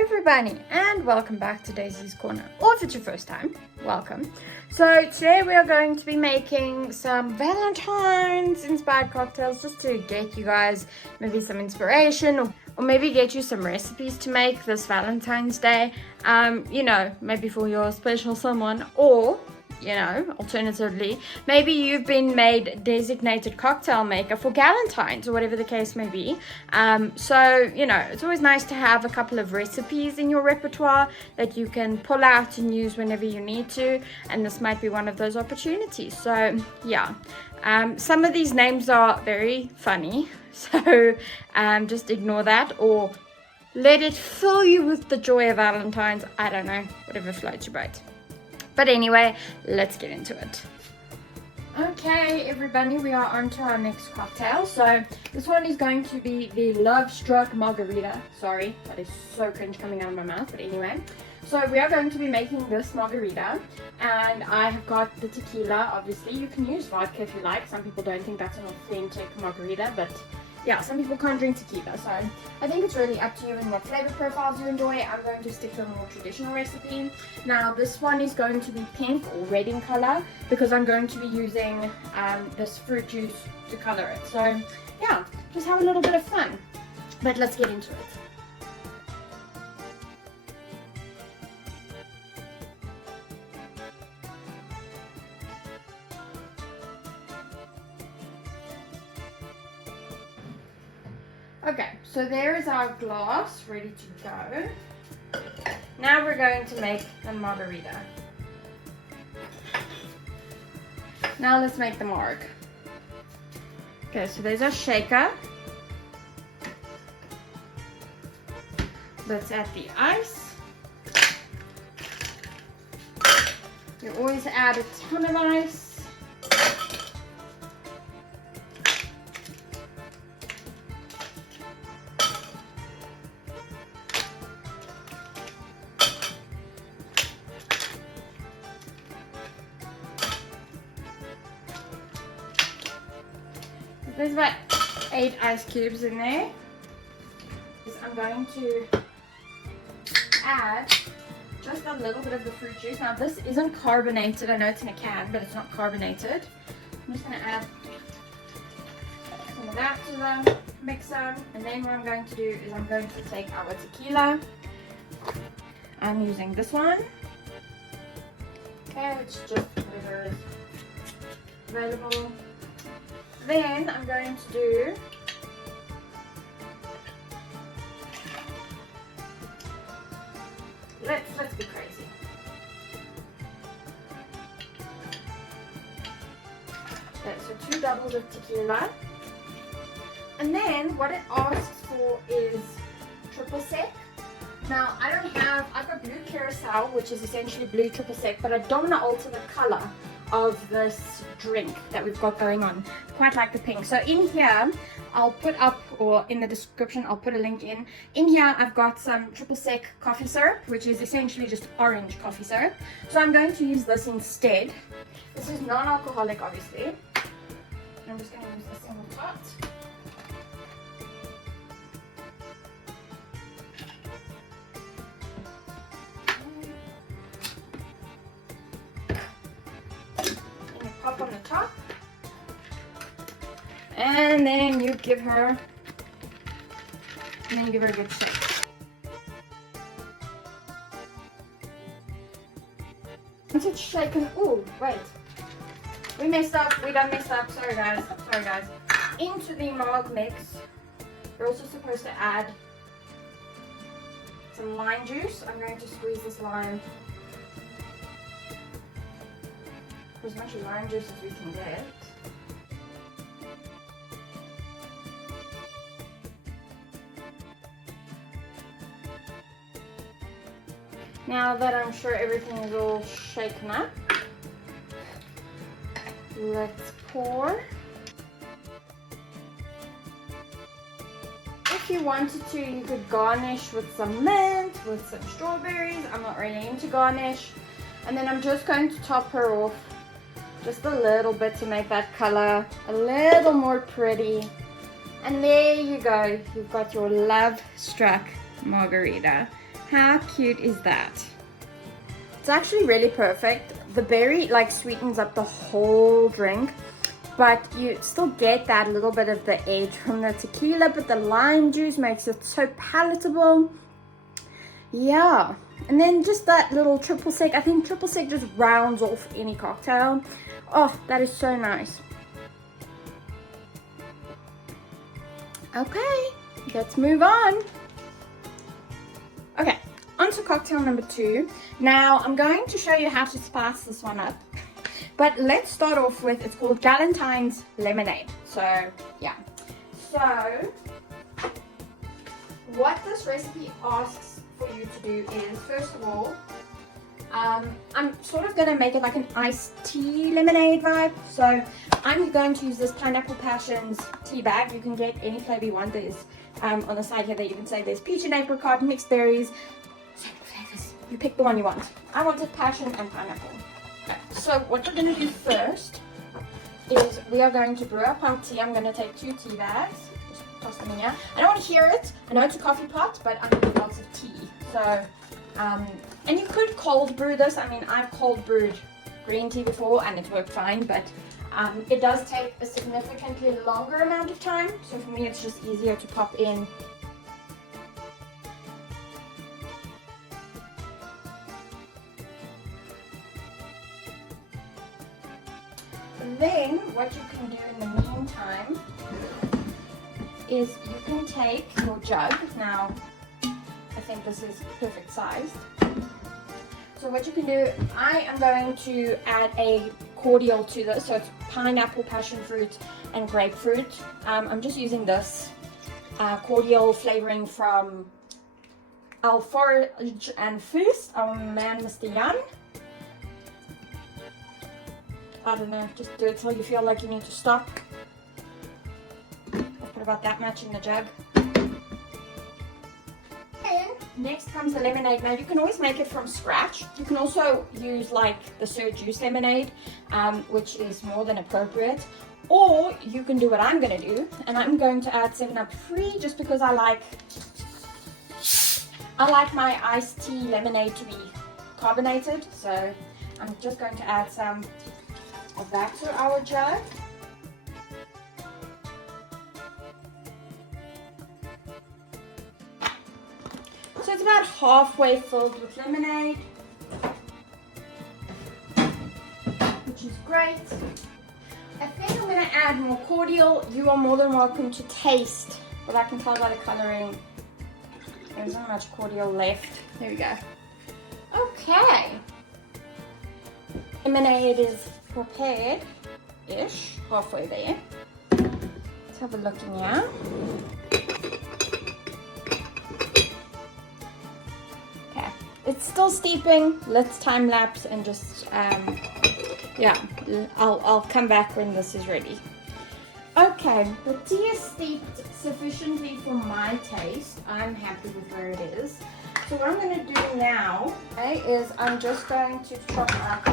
everybody, and welcome back to Daisy's Corner, or if it's your first time, welcome. So today we are going to be making some Valentine's inspired cocktails just to get you guys maybe some inspiration or maybe get you some recipes to make this Valentine's Day, maybe for your special someone, or alternatively, maybe you've been made designated cocktail maker for Valentines or whatever the case may be. It's always nice to have a couple of recipes in your repertoire that you can pull out and use whenever you need to. And this might be one of those opportunities. So, yeah. Some of these names are very funny. So, just ignore that or let it fill you with the joy of Valentine's. I don't know, whatever floats your boat. But anyway, let's get into it. Okay, everybody, we are on to our next cocktail. So this one is going to be the Love Struck Margarita. Sorry, that is so cringe coming out of my mouth, but anyway. So we are going to be making this margarita, and I have got the tequila. Obviously, you can use vodka if you like. Some people don't think that's an authentic margarita, but yeah, some people can't drink tequila, so I think it's really up to you and what flavor profiles you enjoy. I'm going to stick to a more traditional recipe. Now this one is going to be pink or red in color because I'm going to be using this fruit juice to color it. So yeah, just have a little bit of fun. But let's get into it. Okay, so there is our glass ready to go. Now we're going to make the margarita. Now let's make the marg. Okay, so there's our shaker. Let's add the ice. You always add a ton of ice. There's about 8 ice cubes in there. I'm going to add just a little bit of the fruit juice. Now this isn't carbonated. I know it's in a can, but it's not carbonated. I'm just going to add some of that to the mixer. And then what I'm going to do is I'm going to take our tequila. I'm using this one. Okay, which is just whatever is available. Then I'm going to do let's be crazy. Okay, so 2 doubles of tequila. And then what it asks for is triple sec. Now I've got blue carousel, which is essentially blue triple sec, but I don't want to alter the color of this drink that we've got going on. Quite like the pink. So in here I'll put up, or in the description I'll put a link in. In here I've got some triple sec coffee syrup, which is essentially just orange coffee syrup. So I'm going to use this instead. This is non-alcoholic, obviously. I'm just going to use this in the pot. Pop on the top, and then you give her a good shake. Once it's shaken, oh wait, we messed up, we done messed up, sorry guys. Into the marg mix, we're also supposed to add some lime juice. I'm going to squeeze this lime, as much lime juice as we can get. Now that I'm sure everything is all shaken up, let's pour. If you wanted to, you could garnish with some mint, with some strawberries. I'm not really into garnish. And then I'm just going to top her off just a little bit to make that color a little more pretty. And there you go, you've got your Love Struck margarita. How cute is that? It's actually really perfect. The berry like sweetens up the whole drink, but you still get that little bit of the edge from the tequila, but the lime juice makes it so palatable. Yeah, and then just that little triple sec. I think triple sec just rounds off any cocktail. Oh, that is so nice. Okay, let's move on. Okay, on to cocktail number 2. Now, I'm going to show you how to spice this one up. But let's start off with, it's called Valentine's lemonade. So, yeah. So, what this recipe asks for you to do is, first of all, I'm sort of going to make it like an iced tea lemonade vibe. So I'm going to use this Pineapple Passions tea bag. You can get any flavor you want. There's on the side here, they even say there's peach and apricot, mixed berries, so many flavors. You pick the one you want. I wanted passion and pineapple. Okay. So what we're going to do first is we are going to brew up our tea. I'm going to take 2 tea bags. Just toss them in here. I don't want to hear it. I know it's a coffee pot, but I need lots of tea. So and you could cold brew this. I mean, I've cold brewed green tea before and it worked fine, but it does take a significantly longer amount of time. So for me, it's just easier to pop in. Then what you can do in the meantime is you can take your jug. Now, I think this is perfect sized. So what you can do, I am going to add a cordial to this. So it's pineapple, passion fruit, and grapefruit. I'm just using this cordial flavoring from Al Forage and Feast, our man, Mr. Jan. I don't know, just do it till you feel like you need to stop. I'll put about that much in the jug. Next comes the lemonade. Now you can always make it from scratch. You can also use like the Sir Juice lemonade, which is more than appropriate. Or you can do what I'm going to do, and I'm going to add 7-Up free just because I like my iced tea lemonade to be carbonated. So I'm just going to add some of that to our jug. So it's about halfway filled with lemonade, which is great. I think I'm going to add more cordial. You are more than welcome to taste, but I can tell by the colouring there's not much cordial left. There we go. Okay. Lemonade is prepared-ish, halfway there. Let's have a look in here. It's still steeping. Let's time lapse and just yeah, I'll come back when this is ready. Okay, the tea is steeped sufficiently for my taste. I'm happy with where it is. So what I'm going to do now, okay, is I'm just going to chop up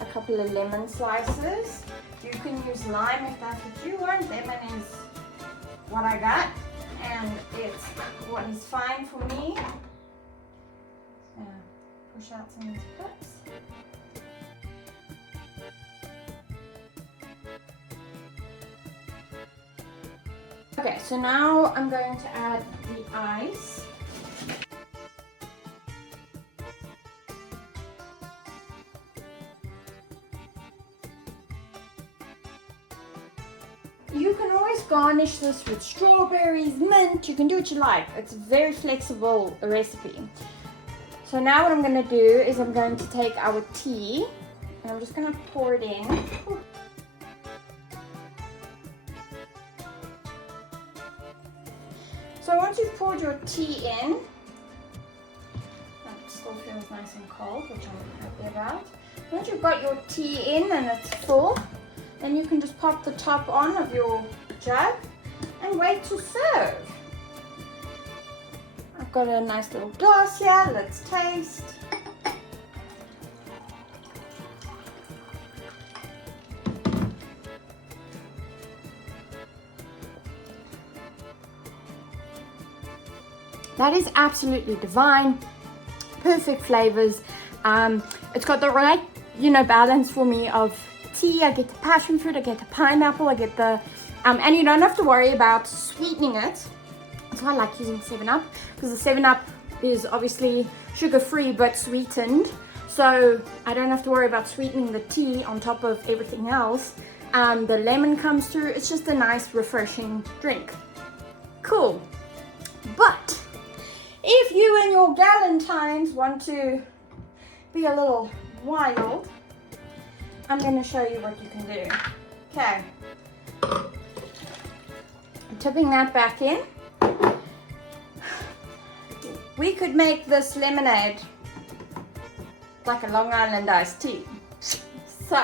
a couple of lemon slices. You can use lime if that's what you want. Lemon is what I got, and it's what is fine for me. Push out some of these cuts. Okay, so now I'm going to add the ice. You can always garnish this with strawberries, mint, you can do what you like. It's a very flexible recipe. So now what I'm going to do is I'm going to take our tea and I'm just going to pour it in. So once you've poured your tea in, it still feels nice and cold, which I'm happy about. Once you've got your tea in and it's full, then you can just pop the top on of your jug and wait to serve. I've got a nice little glass here, let's taste. That is absolutely divine. perfect flavors. It's got the right, balance for me of tea. I get the passion fruit, I get the pineapple, I get the, and you don't have to worry about sweetening it. That's why I like using 7-Up, because the 7-Up is obviously sugar-free but sweetened. So I don't have to worry about sweetening the tea on top of everything else. The lemon comes through. It's just a nice, refreshing drink. Cool. But if you and your Valentines want to be a little wild, I'm going to show you what you can do. Okay. I'm tipping that back in. We could make this lemonade like a Long Island iced tea. So,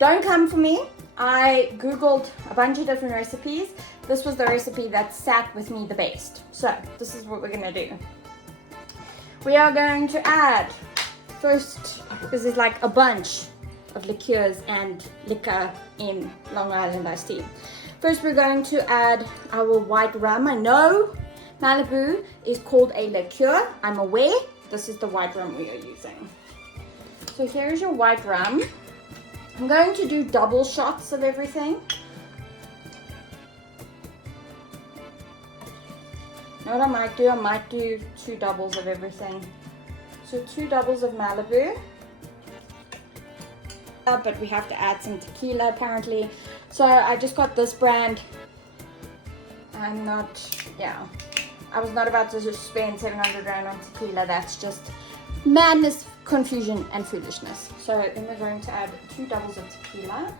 don't come for me. I googled a bunch of different recipes. This was the recipe that sat with me the best. So, this is what we're gonna do. We are going to add, first, this is like a bunch of liqueurs and liquor in Long Island iced tea. First, we're going to add our white rum. I know Malibu is called a liqueur. I'm aware. This is the white rum we are using. So here's your white rum. I'm going to do double shots of everything. You know what I might do 2 doubles of everything. So 2 doubles of Malibu. But we have to add some tequila apparently. So I just got this brand. I was not about to just spend 700 rand on tequila. That's just madness, confusion, and foolishness. So then we're going to add 2 doubles of tequila.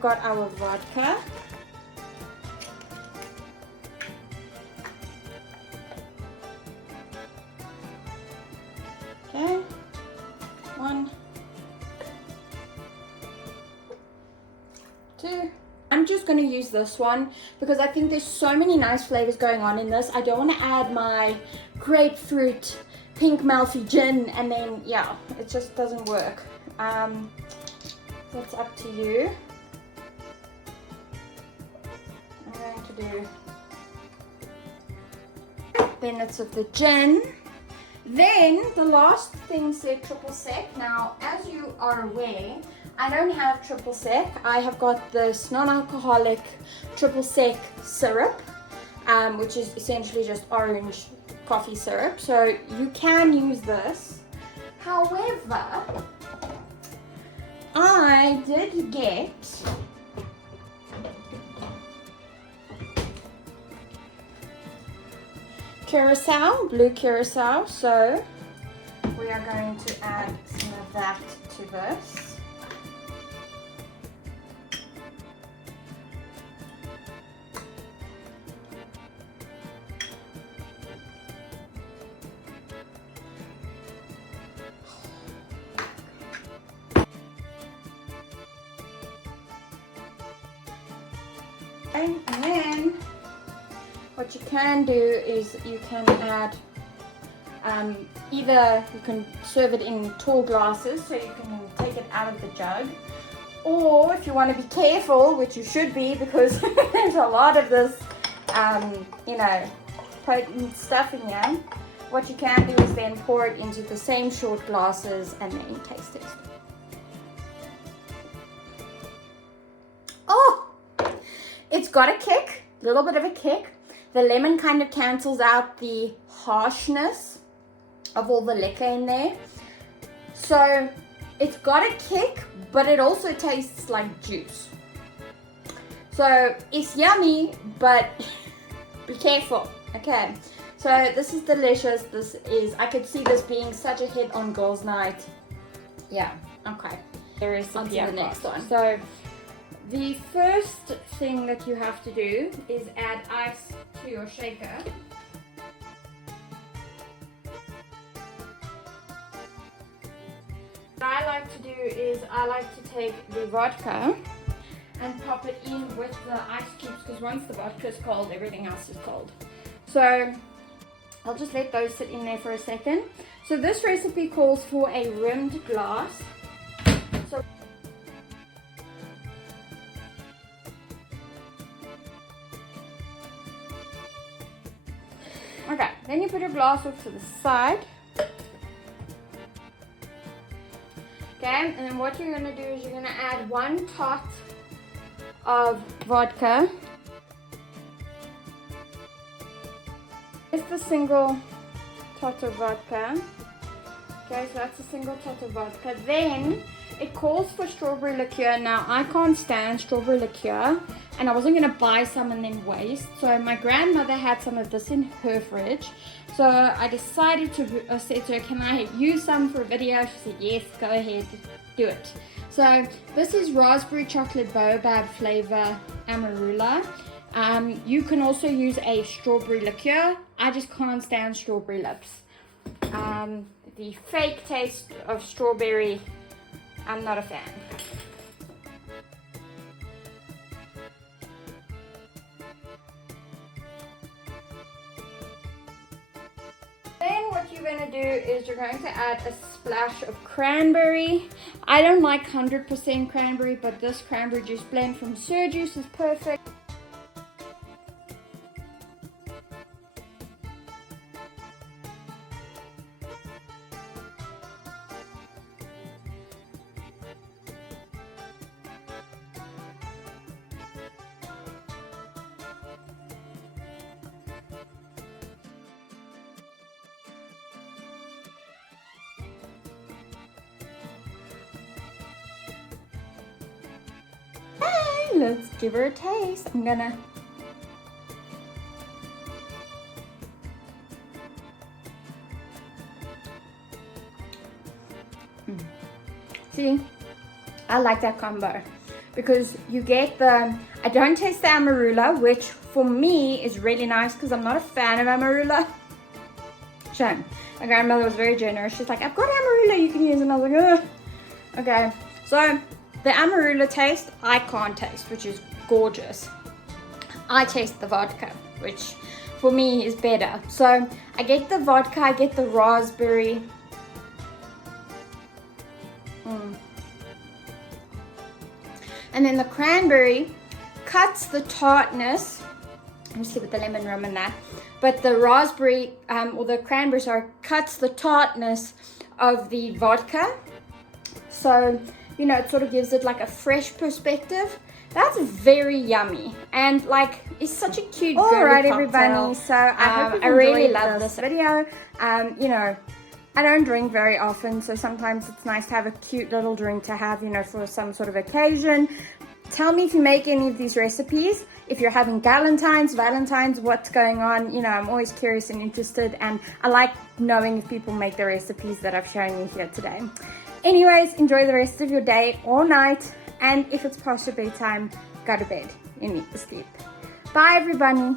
Got our vodka. Okay, 1, 2. I'm just going to use this one because I think there's so many nice flavors going on in this. I don't want to add my grapefruit pink Malfi gin and then, yeah, it just doesn't work. That's up to you. I'm going to do minutes of the gin. Then the last thing said triple sec. Now, as you are aware, I don't have triple sec. I have got this non-alcoholic triple sec syrup, which is essentially just orange coffee syrup. So you can use this. However, I did get curacao, blue curacao. So we are going to add some of that to this. And then what you can do is you can add either you can serve it in tall glasses so you can take it out of the jug, or if you want to be careful, which you should be because there's a lot of this potent stuff in here, what you can do is then pour it into the same short glasses and then taste it. Oh, it's got a kick, a little bit of a kick. The lemon kind of cancels out the harshness of all the liquor in there. So it's got a kick, but it also tastes like juice. So it's yummy, but be careful. Okay, so this is delicious. I could see this being such a hit on girls' night. Yeah, okay. There is on to the next one. So the first thing that you have to do is add ice to your shaker. What I like to do is I like to take the vodka and pop it in with the ice cubes, because once the vodka is cold, everything else is cold. So I'll just let those sit in there for a second. So this recipe calls for a rimmed glass. So Okay, then you put your glass off to the side. Okay, and then what you're going to do is you're going to add 1 tot of vodka. It's the single tot of vodka. Okay, so that's a single tot of vodka. Then it calls for strawberry liqueur. Now I can't stand strawberry liqueur, and I wasn't going to buy some and then waste. So my grandmother had some of this in her fridge. So I decided to say to her, can I use some for a video? She said, yes, go ahead, do it. So this is raspberry chocolate baobab flavor amarula. You can also use a strawberry liqueur. I just can't stand strawberry lips. The fake taste of strawberry, I'm not a fan. Then what you're going to do is you're going to add a splash of cranberry. I don't like 100% cranberry, but this cranberry juice blend from Sir Juice is perfect. Let's give her a taste. I'm gonna see, I like that combo because you get the, I don't taste the amarula, which for me is really nice because I'm not a fan of amarula. Shame. My grandmother was very generous. She's like, I've got amarula you can use, and I was like, ugh. Okay, so the amarula taste, I can't taste, which is gorgeous. I taste the vodka, which for me is better. So I get the vodka, I get the raspberry. And then the cranberry cuts the tartness. Obviously with the lemon rum and that. But the raspberry, or the cranberry, sorry, cuts the tartness of the vodka. So, you know, it sort of gives it like a fresh perspective. That's very yummy, and like it's such a cute girly cocktail. Alright everybody, so I really love this video. You know, I don't drink very often, so sometimes it's nice to have a cute little drink to have, you know, for some sort of occasion. Tell me if you make any of these recipes. If you're having Valentines, what's going on? You know, I'm always curious and interested, and I like knowing if people make the recipes that I've shown you here today. Anyways, enjoy the rest of your day or night, and if it's past your bedtime, go to bed. You need to sleep. Bye everybody.